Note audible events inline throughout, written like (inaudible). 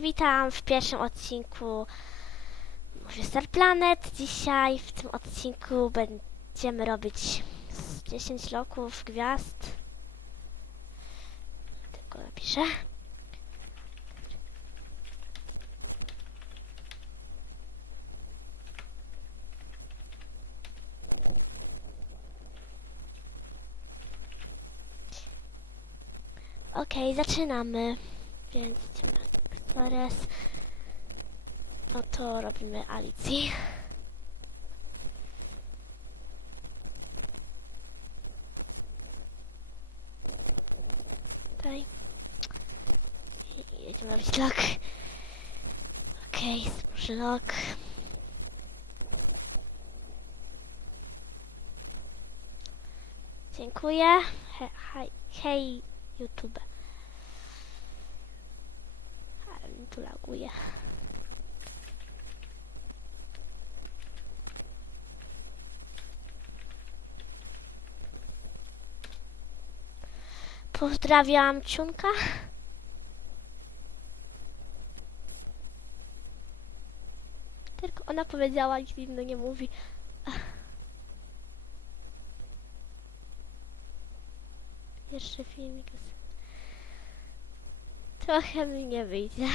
witam w pierwszym odcinku Mówię Star Planet. Dzisiaj w tym odcinku będziemy robić z 10 loków gwiazd. Tylko napiszę. Okej, zaczynamy. Więc idziemy Explores. No to robimy Alicji. Tutaj. Jedziemy robić lok. Okej, stworzy lok. Dziękuję. He, hej, hej, YouTube. Ale mi tu laguje. Pozdrawiam Ciunka. Tylko ona powiedziała, nikt inny nie mówi. Jeszcze filmik. Trochę mi nie wyjdzie.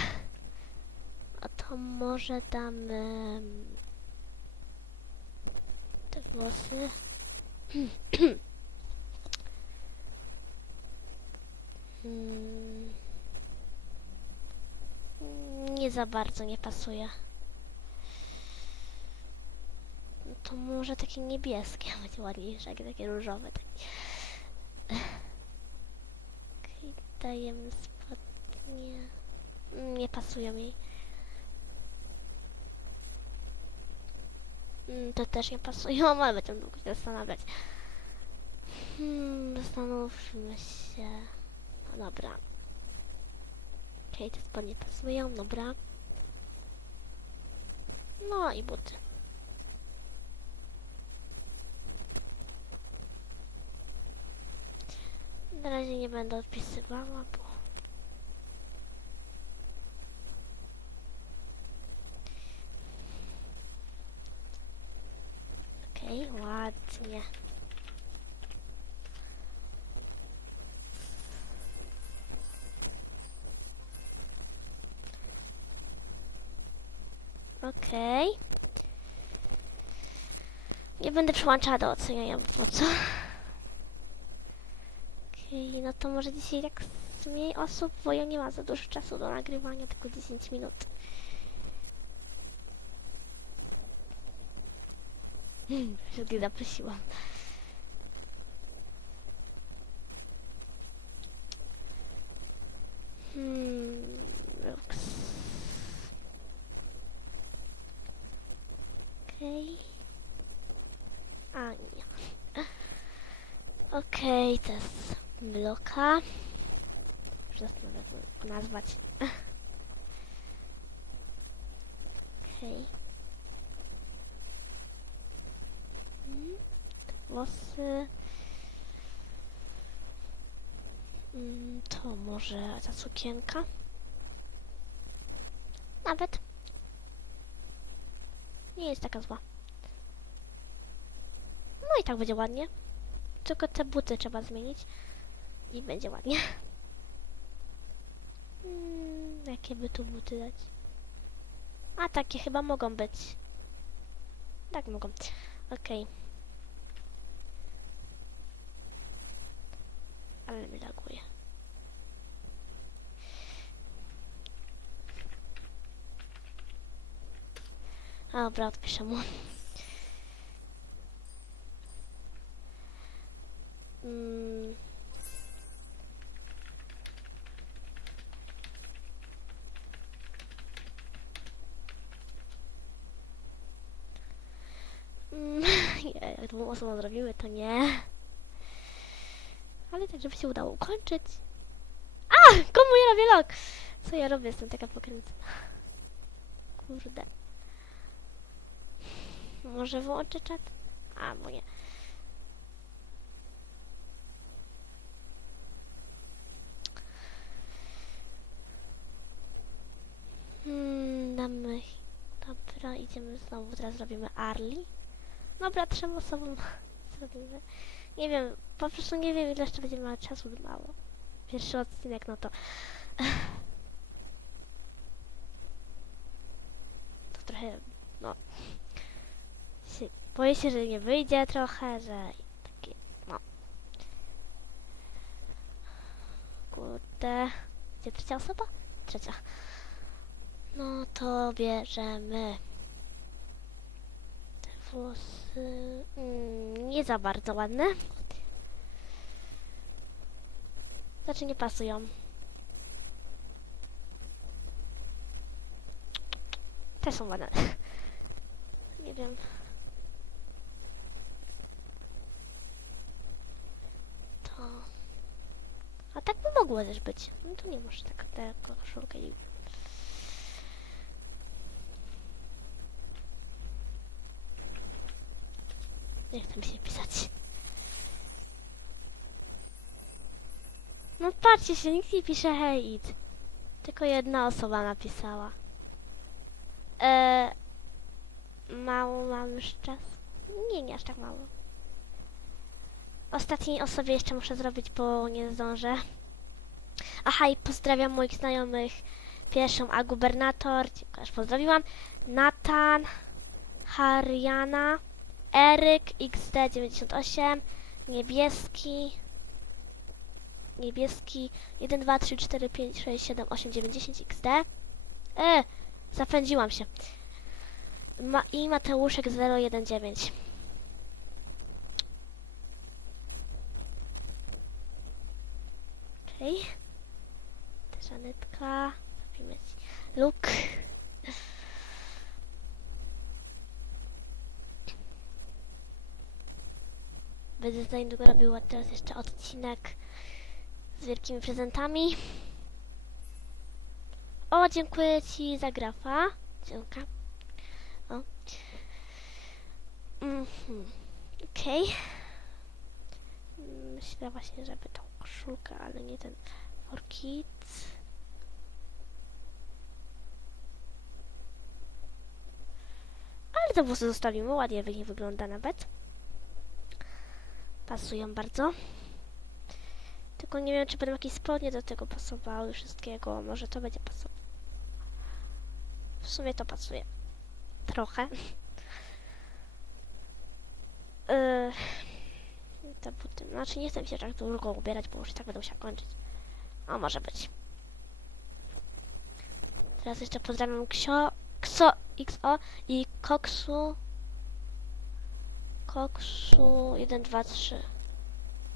A to może damy te włosy. Mm. Nie za bardzo nie pasuje. No to może takie niebieskie (laughs) będzie ładniejsze, jak takie różowe. Tak. Okej, dajemy spodnie. Nie pasują jej. Mm, To też nie pasują, (laughs) ale będziemy długo się zastanawiać. Hmm, zastanówmy się. No dobra. Okej, te spodnie pasują, dobra. No i buty. Na razie nie będę odpisywała, bo... Ładnie. Okej. Nie będę przyłączała do oceniania, bo co? Okej, no to może dzisiaj z mniej osób, bo ja nie mam za dużo czasu do nagrywania, tylko 10 minut. (laughs) Wszystkich zaprosiłam. Hmm, Rox. Okej. A, nie. Okej, to jest bloka. Już zastanawiam jak nazwać. (laughs) Okej. Mm, Włosy. Mm, To może ta sukienka. Nawet. Nie jest taka zła. No i tak będzie ładnie. Tylko te buty trzeba zmienić. I będzie ładnie. Mm, jakie by tu buty dać? A takie chyba mogą być. Tak mogą. Okej. Ale mi laguje. Dobra, odpiszę mu. Mm. Mm, nie, jak dwóm osobom zrobiły, to nie. Ale tak, żeby się udało ukończyć. A! Komu ja robię lok? Co ja robię? Jestem taka pokręcona. Kurde. Może wyłączę czat? A, bo nie. oglądamy. Dobra, idziemy znowu, teraz robimy Arli. Dobra, trzem osobom (laughs) zrobimy. Nie wiem, po prostu nie wiem ile jeszcze będziemy miała czasu, mało. Pierwszy odcinek, no to... (laughs) To trochę, no... Boję się, że nie wyjdzie trochę, że takie, no... Kurde... Gdzie trzecia osoba? Trzecia. No to bierzemy włosy. Mm, nie za bardzo ładne. Znaczy nie pasują. Te są ładne. (laughs) Nie wiem. To. A tak by mogło też być. No to nie może tak koszulkę Nie chcę mi się pisać. No patrzcie się, nikt nie pisze hej it. Tylko jedna osoba napisała. Eee, mało mam już czas. Nie, nie aż tak mało. Ostatniej osobie jeszcze muszę zrobić, bo nie zdążę. Aha, i pozdrawiam moich znajomych. Pierwszą, a gubernator, już pozdrowiłam. Natan, Hariana, Eryk, XD98, niebieski, niebieski, 1, 2, 3, 4, 5, 6, 7, 8, 9, 10, XD. E, zapędziłam się. Ma, I Mateuszek 019. Okej. Okay. Żanetka. Zrobimy Będę za niedługo robiła teraz jeszcze odcinek z wielkimi prezentami. O, dziękuję Ci za grafa. Dziękuję. O. Mhm. Okej. Myślę właśnie, żeby tą koszulkę, ale nie ten for kids. Ale te włosy zostawimy, ładnie wygląda nawet. Pasują bardzo. Tylko nie wiem, czy będą jakieś spodnie do tego pasowały, wszystkiego. Może to będzie pasowało. W sumie to pasuje. Trochę. Yy, te buty. Znaczy nie chcę się tak długo ubierać, bo już i tak będą się kończyć. O, może być. Teraz jeszcze pozdrawiam Ksio, Kso, XO i Koksu. Koksu 1, 2, 3.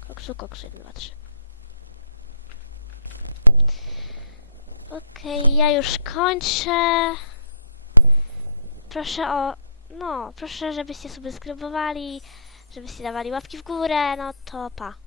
Koksu, koksu 1, 2, 3. Okej, ja już kończę. Proszę o, no, proszę, żebyście subskrybowali, żebyście dawali łapki w górę, no to pa.